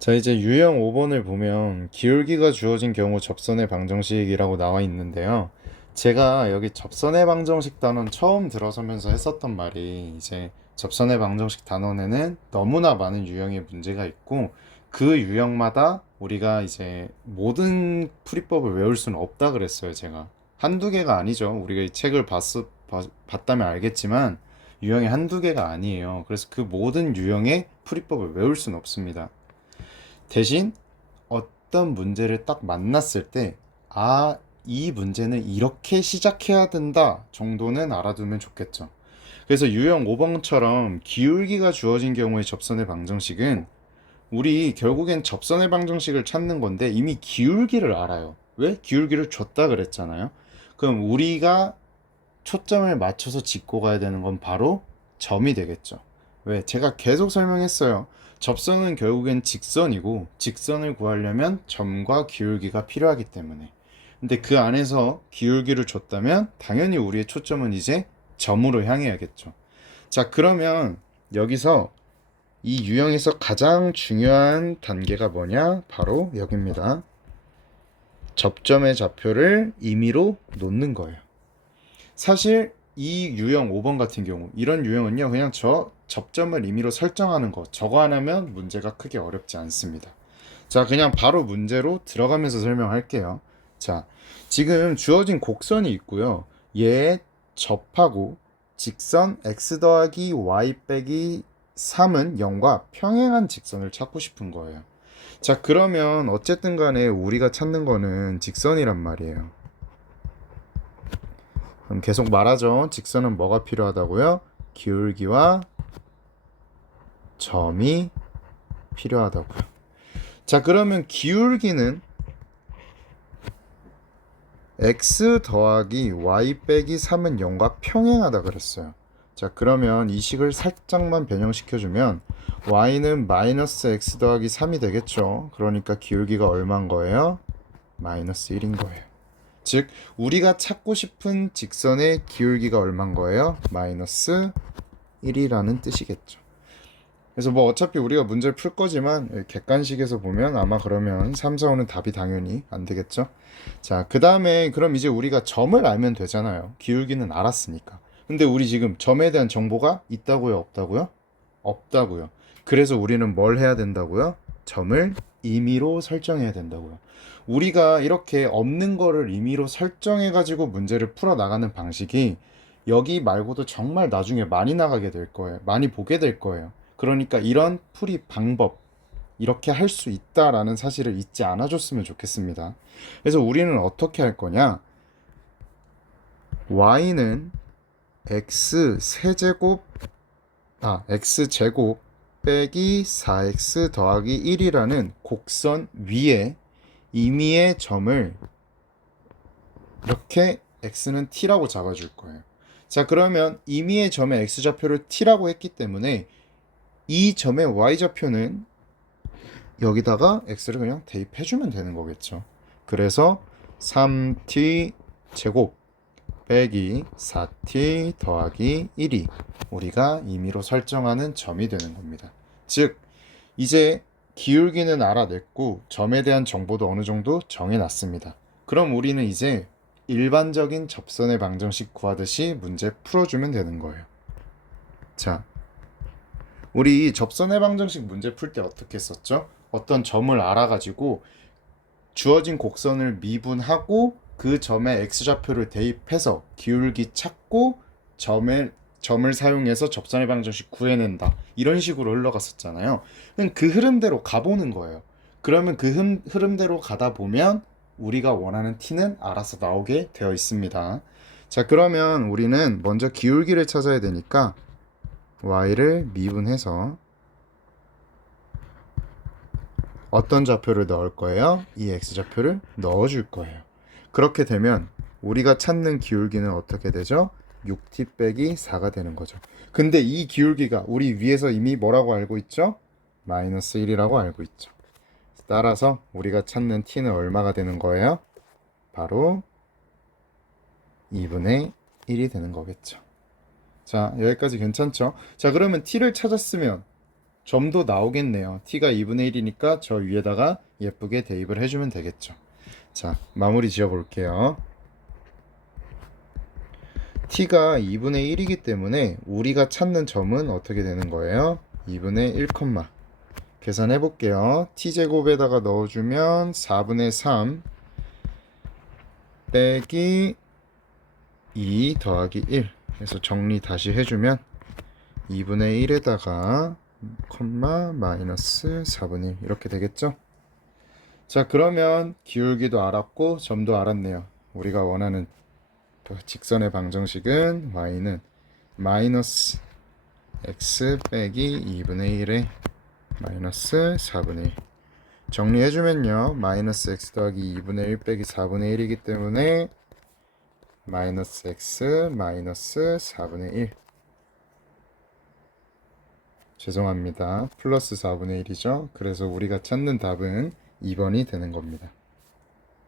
자, 이제 유형 5번을 보면 기울기가 주어진 경우 접선의 방정식이라고 나와 있는데요. 제가 여기 접선의 방정식 단원 처음 들어서면서 했었던 말이 이제 접선의 방정식 단원에는 너무나 많은 유형의 문제가 있고 그 유형마다 우리가 이제 모든 풀이법을 외울 수는 없다 그랬어요, 제가. 한두 개가 아니죠. 우리가 이 책을 봤다면 알겠지만 유형이 한두 개가 아니에요. 그래서 그 모든 유형의 풀이법을 외울 수는 없습니다. 대신 어떤 문제를 딱 만났을 때, 아, 이 문제는 이렇게 시작해야 된다 정도는 알아두면 좋겠죠. 그래서 유형 5번처럼 기울기가 주어진 경우의 접선의 방정식은 우리 결국엔 접선의 방정식을 찾는 건데 이미 기울기를 알아요. 왜? 기울기를 줬다 그랬잖아요. 그럼 우리가 초점을 맞춰서 짚고 가야 되는 건 바로 점이 되겠죠. 왜? 제가 계속 설명했어요. 접선은 결국엔 직선이고 직선을 구하려면 점과 기울기가 필요하기 때문에. 근데 그 안에서 기울기를 줬다면 당연히 우리의 초점은 이제 점으로 향해야겠죠. 자, 그러면 여기서 이 유형에서 가장 중요한 단계가 뭐냐? 바로 여기입니다. 접점의 좌표를 임의로 놓는 거예요. 사실 이 유형 5번 같은 경우 이런 유형은요 그냥 저 접점을 임의로 설정하는 거 저거 하나면 문제가 크게 어렵지 않습니다. 자, 그냥 바로 문제로 들어가면서 설명할게요. 자, 지금 주어진 곡선이 있고요. 얘 접하고 직선 x 더하기 y 빼기 3은 0과 평행한 직선을 찾고 싶은 거예요. 자, 그러면 어쨌든 간에 우리가 찾는 거는 직선이란 말이에요. 그럼 계속 말하죠. 직선은 뭐가 필요하다고요? 기울기와 점이 필요하다고요. 자, 그러면 기울기는 x 더하기 y 빼기 3은 0과 평행하다 그랬어요. 자, 그러면 이 식을 살짝만 변형시켜주면 y는 마이너스 x 더하기 3이 되겠죠. 그러니까 기울기가 얼마인 거예요? 마이너스 1인 거예요. 즉 우리가 찾고 싶은 직선의 기울기가 얼마인 거예요? 마이너스 1이라는 뜻이겠죠. 그래서 뭐 어차피 우리가 문제를 풀 거지만 객관식에서 보면 아마 그러면 3, 4, 5는 답이 당연히 안 되겠죠. 자, 그 다음에 그럼 이제 우리가 점을 알면 되잖아요. 기울기는 알았으니까. 근데 우리 지금 점에 대한 정보가 있다고요? 없다고요? 없다고요. 그래서 우리는 뭘 해야 된다고요? 점을 임의로 설정해야 된다고요. 우리가 이렇게 없는 거를 임의로 설정해 가지고 문제를 풀어 나가는 방식이 여기 말고도 정말 나중에 많이 나가게 될 거예요. 많이 보게 될 거예요. 그러니까 이런 풀이 방법, 이렇게 할 수 있다라는 사실을 잊지 않아 줬으면 좋겠습니다. 그래서 우리는 어떻게 할 거냐? y는 x 세제곱 x제곱 빼기 4x 더하기 1이라는 곡선 위에 임의의 점을 이렇게 x는 t라고 잡아줄 거예요. 자, 그러면 임의의 점의 x좌표를 t라고 했기 때문에 이 점의 y좌표는 여기다가 x를 그냥 대입해주면 되는 거겠죠. 그래서 3t 제곱 빼기 4t 더하기 1이 우리가 임의로 설정하는 점이 되는 겁니다. 즉 이제 기울기는 알아냈고 점에 대한 정보도 어느 정도 정해놨습니다. 그럼 우리는 이제 일반적인 접선의 방정식 구하듯이 문제 풀어주면 되는 거예요. 자, 우리 접선의 방정식 문제 풀 때 어떻게 했었죠? 어떤 점을 알아가지고 주어진 곡선을 미분하고 그 점에 x좌표를 대입해서 기울기 찾고 점을 사용해서 접선의 방정식 구해낸다. 이런 식으로 흘러갔었잖아요. 그럼 그 흐름대로 가보는 거예요. 그러면 그 흐름대로 가다 보면 우리가 원하는 t는 알아서 나오게 되어 있습니다. 자, 그러면 우리는 먼저 기울기를 찾아야 되니까 y를 미분해서 어떤 좌표를 넣을 거예요? 이 x좌표를 넣어줄 거예요. 그렇게 되면 우리가 찾는 기울기는 어떻게 되죠? 6t 빼기 4가 되는 거죠. 근데 이 기울기가 우리 위에서 이미 뭐라고 알고 있죠? 마이너스 1이라고 알고 있죠. 따라서 우리가 찾는 t는 얼마가 되는 거예요? 바로 2분의 1이 되는 거겠죠. 자, 여기까지 괜찮죠? 자, 그러면 t를 찾았으면 점도 나오겠네요. t가 2분의 1이니까 저 위에다가 예쁘게 대입을 해주면 되겠죠. 자, 마무리 지어 볼게요. t가 2분의 1이기 때문에 우리가 찾는 점은 어떻게 되는 거예요? 2분의 1, 계산해 볼게요. t제곱에다가 넣어주면 4분의 3 빼기 2 더하기 1 해서 정리 다시 해주면 2분의 1에다가 콤마 마이너스 4분의 1 이렇게 되겠죠? 자, 그러면 기울기도 알았고 점도 알았네요. 우리가 원하는 직선의 방정식은 y는 마이너스 x 빼기 2분의 1에 마이너스 4분의 1 정리해주면요, 마이너스 x 더하기 2분의 1 빼기 4분의 1이기 때문에 마이너스 x 마이너스 4분의 1, 죄송합니다, 플러스 4분의 1이죠. 그래서 우리가 찾는 답은 2번이 되는 겁니다.